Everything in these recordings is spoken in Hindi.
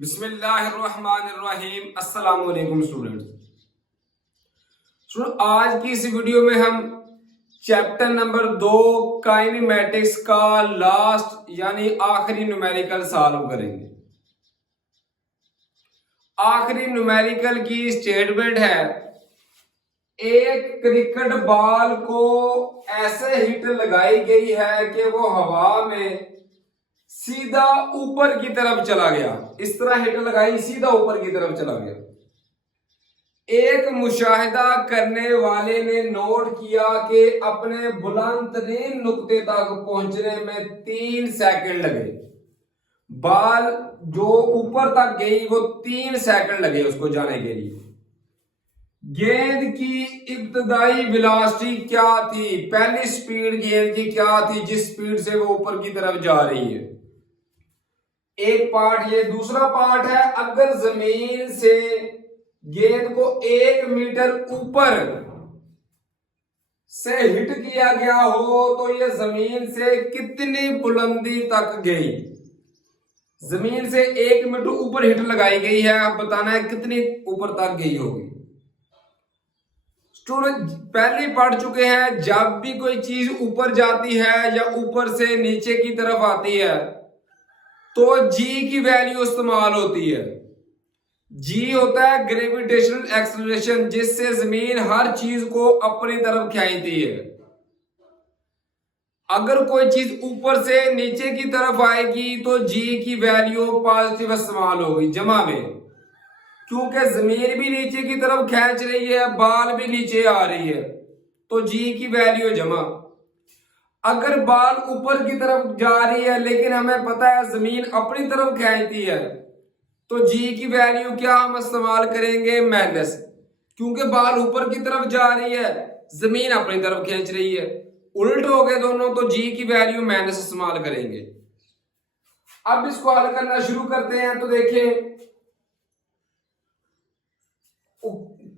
बिस्मिल्लाहिर्रहमानिर्रहीम। अस्सलाम वालेकुम स्टूडेंट्स। आज की इस वीडियो में हम चैप्टर नंबर 2 काइनेमैटिक्स का लास्ट यानी आखिरी न्यूमेरिकल सॉल्व करेंगे। आखिरी न्यूमेरिकल की स्टेटमेंट है, एक क्रिकेट बॉल को ऐसे हिट लगाई गई है कि वो हवा में सीधा ऊपर की तरफ चला गया। इस तरह हिट लगाई, सीधा ऊपर की तरफ चला गया। एक मुशाहिदा करने वाले ने नोट किया कि अपने बुलंद तरीन नुक्ते तक पहुंचने में 3 सेकंड लगे। बॉल जो ऊपर तक गई वो 3 सेकंड लगे उसको जाने के लिए। गेंद की इब्तदाई वेलोसिटी क्या थी, पहली स्पीड गेंद की क्या थी जिस स्पीड से वो ऊपर की तरफ जा रही है। एक पार्ट ये। दूसरा पार्ट है, अगर जमीन से गेंद को 1 मीटर ऊपर से हिट किया गया हो तो ये जमीन से कितनी बुलंदी तक गई। जमीन से 1 मीटर ऊपर हिट लगाई गई है, अब बताना है कितनी ऊपर तक गई होगी। स्टूडेंट पहले पढ़ चुके हैं, जब भी कोई चीज ऊपर जाती है या ऊपर से नीचे की तरफ आती है तो जी की वैल्यू इस्तेमाल होती है। जी होता है ग्रेविटेशनल एक्सेलरेशन, जिससे जमीन हर चीज को अपनी तरफ खींचती है। अगर कोई चीज ऊपर से नीचे की तरफ आएगी तो जी की वैल्यू पॉजिटिव इस्तेमाल होगी जमा में, क्योंकि जमीन भी नीचे की तरफ खींच रही है, बाल भी नीचे आ रही है, तो जी की वैल्यू जमा। अगर बाल ऊपर की तरफ जा रही है लेकिन हमें पता है जमीन अपनी तरफ खींचती है, तो जी की वैल्यू क्या हम इस्तेमाल करेंगे, माइनस, क्योंकि बाल ऊपर की तरफ जा रही है, जमीन अपनी तरफ खींच रही है। उल्ट हो गए दोनों, तो जी की वैल्यू माइनस इस्तेमाल करेंगे। अब इसको हल करना शुरू करते हैं। तो देखें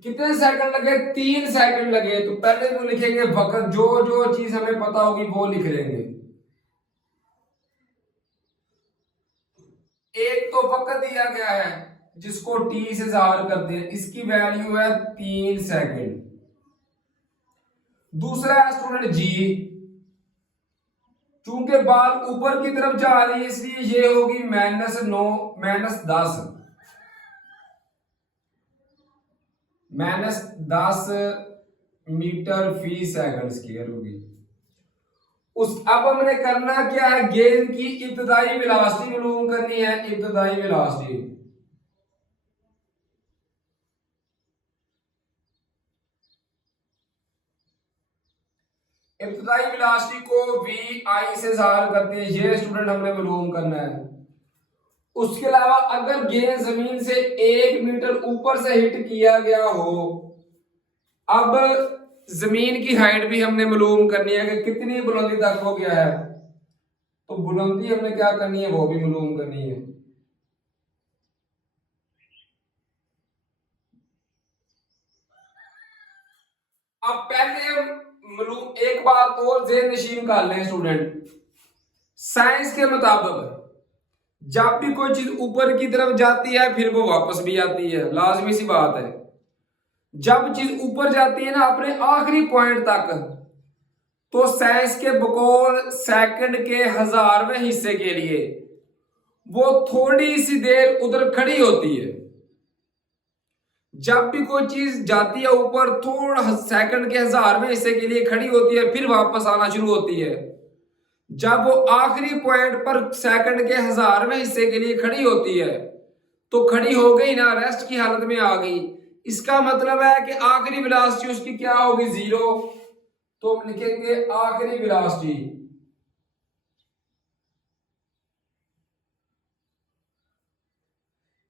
कितने सेकंड लगे, 3 सेकंड लगे। तो पहले तो लिखेंगे वक्त, जो जो चीज हमें पता होगी वो लिख लेंगे। एक तो वक्त दिया गया है जिसको टी से जाहिर करते हैं, इसकी वैल्यू है 3 सेकंड। दूसरा है स्टूडेंट जी, चूंकि बाल ऊपर की तरफ जा रही है इसलिए ये होगी -9 -10 मीटर फी सेकंड स्क्वायर होगी। अब हमने करना क्या है, गेंद की इब्तदाई वेलोसिटी मालूम करनी है। इब्तदाई वेलोसिटी को वी आई से जाहिर करते हैं, ये स्टूडेंट हमने मालूम करना है। उसके अलावा अगर गेंद जमीन से 1 मीटर ऊपर से हिट किया गया हो, अब जमीन की हाइट भी हमने मालूम करनी है कि कितनी बुलंदी तक हो गया है, तो बुलंदी हमने क्या करनी है वो भी मालूम करनी है। अब पहले हम एक बात और ज़हन नशीन कर लें स्टूडेंट, साइंस के मुताबिक जब भी कोई चीज ऊपर की तरफ जाती है फिर वो वापस भी आती है, लाजमी सी बात है। जब चीज ऊपर जाती है ना अपने आखिरी पॉइंट तक, तो साइंस के बकौल सेकंड के 1000वें हिस्से के लिए वो थोड़ी सी देर उधर खड़ी होती है। जब भी कोई चीज जाती है ऊपर, थोड़ा सेकंड के 1000वें हिस्से के लिए खड़ी होती है, फिर वापस आना शुरू होती है। जब वो आखिरी पॉइंट पर सेकंड के 1000वें हिस्से के लिए खड़ी होती है तो खड़ी हो गई ना, रेस्ट की हालत में आ गई। इसका मतलब है कि आखिरी वेलोसिटी उसकी क्या होगी, 0। तो हम लिखेंगे आखिरी वेलोसिटी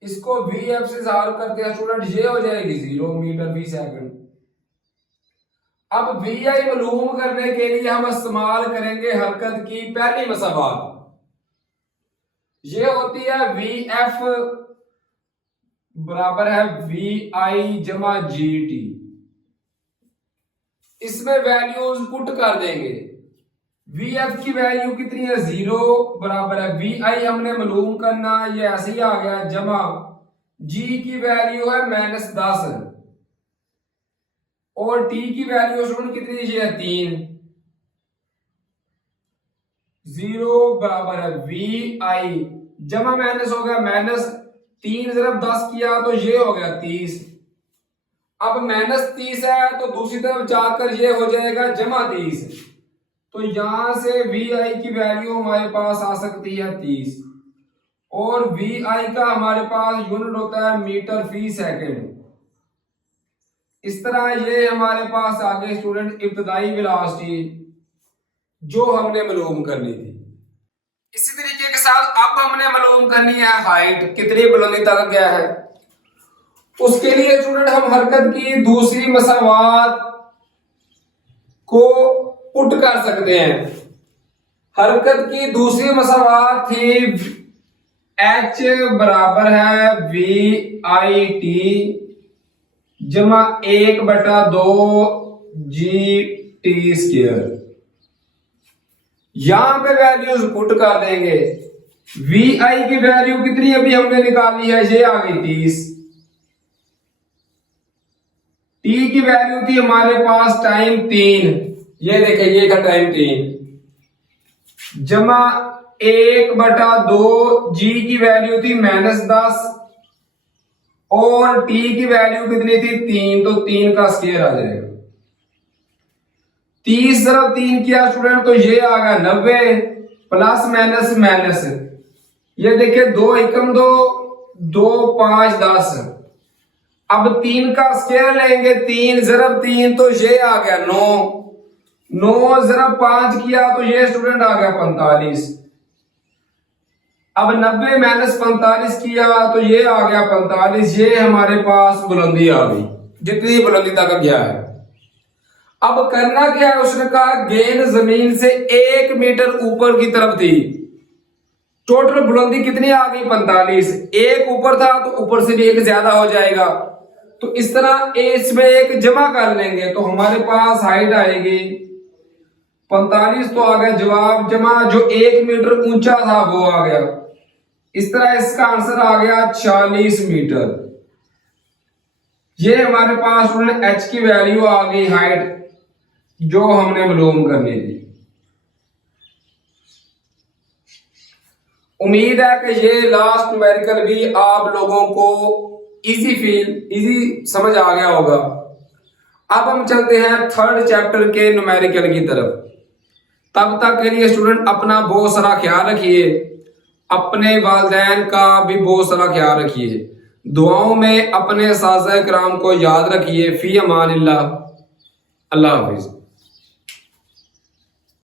इसको वीएफ से जाहिर करते हैं स्टूडेंट, ये हो जाएगी 0 मीटर फी सेकंड। अब वी आई मालूम करने के लिए हम इस्तेमाल करेंगे हरकत की पहली मसाबात। ये होती है वी एफ बराबर है वी आई जमा जी टी। इसमें वैल्यूज पुट कर देंगे। वी एफ की वैल्यू कितनी है 0 बराबर है वी आई हमने मालूम करना, ये ऐसे ही आ गया जमा जी की वैल्यू है -10 और टी की वैल्यू स्टूडेंट कितनी है 3। 0 बराबर है वी आई जमा माइनस हो गया -3 जब 10 किया तो ये हो गया 30। अब -30 है तो दूसरी तरफ जाकर ये हो जाएगा जमा 30, तो यहां से वी आई की वैल्यू हमारे पास आ सकती है 30 और वी आई का हमारे पास यूनिट होता है मीटर फी सेकंड। इस तरह ये हमारे पास आगे स्टूडेंट इब्तदाई वेलोसिटी जो हमने मालूम करनी थी। इसी तरीके के साथ अब हमने मालूम करनी है हाइट कितनी बुलंदी तक गया है। उसके लिए स्टूडेंट हम हरकत की दूसरी मसावात को पुट कर सकते हैं। हरकत की दूसरी मसावात थी एच बराबर है वी आई टी जमा 1/2 जी टी स्क्वायर। यहां पे वैल्यूज पुट कर देंगे। वी आई की वैल्यू कितनी अभी हमने निकाली है, ये आ गई 30। टी की वैल्यू थी हमारे पास टाइम 3, ये देखें ये का टाइम 3 जमा 1/2 जी की वैल्यू थी -10 और टी की वैल्यू कितनी थी 3, तो 3 का स्क्वायर आ जाएगा। 30 तरफ 3 किया स्टूडेंट तो ये आ गया 90 प्लस माइनस माइनस, ये देखिए 2 एकम 2 2 5 10। अब 3 का स्क्वायर लेंगे 3 जरब 3 तो ये आ गया 9 9 जरब 5 किया तो ये स्टूडेंट आ गया 45। अब 90 माइनस 45 किया तो ये आ गया 45। ये हमारे पास बुलंदी आ गई जितनी बुलंदी तक गया है। अब करना क्या है, उसने कहा गेंद जमीन से 1 मीटर ऊपर की तरफ थी, टोटल बुलंदी कितनी आ गई 45। एक ऊपर था तो ऊपर से भी एक ज्यादा हो जाएगा, तो इस तरह इसमें एक जमा कर लेंगे तो हमारे पास हाइट आएगी 45, तो आ गया जवाब जमा जो 1 मीटर ऊंचा था वो आ गया। इस तरह इसका आंसर आ गया 40 मीटर। ये हमारे पास एच की वैल्यू आ गई हाइट जो हमने मालूम करनी थी। उम्मीद है कि ये लास्ट न्यूमेरिकल भी आप लोगों को इजी समझ आ गया होगा। अब हम चलते हैं थर्ड चैप्टर के न्यूमेरिकल की तरफ। तब तक के लिए स्टूडेंट अपना बहुत सारा ख्याल रखिए, अपने वालिदैन का भी बहुत सारा ख्याल रखिए, दुआओं में अपने साज़ा किराम को याद रखिए। फी अमानिल्लाह, अल्लाह हाफिज।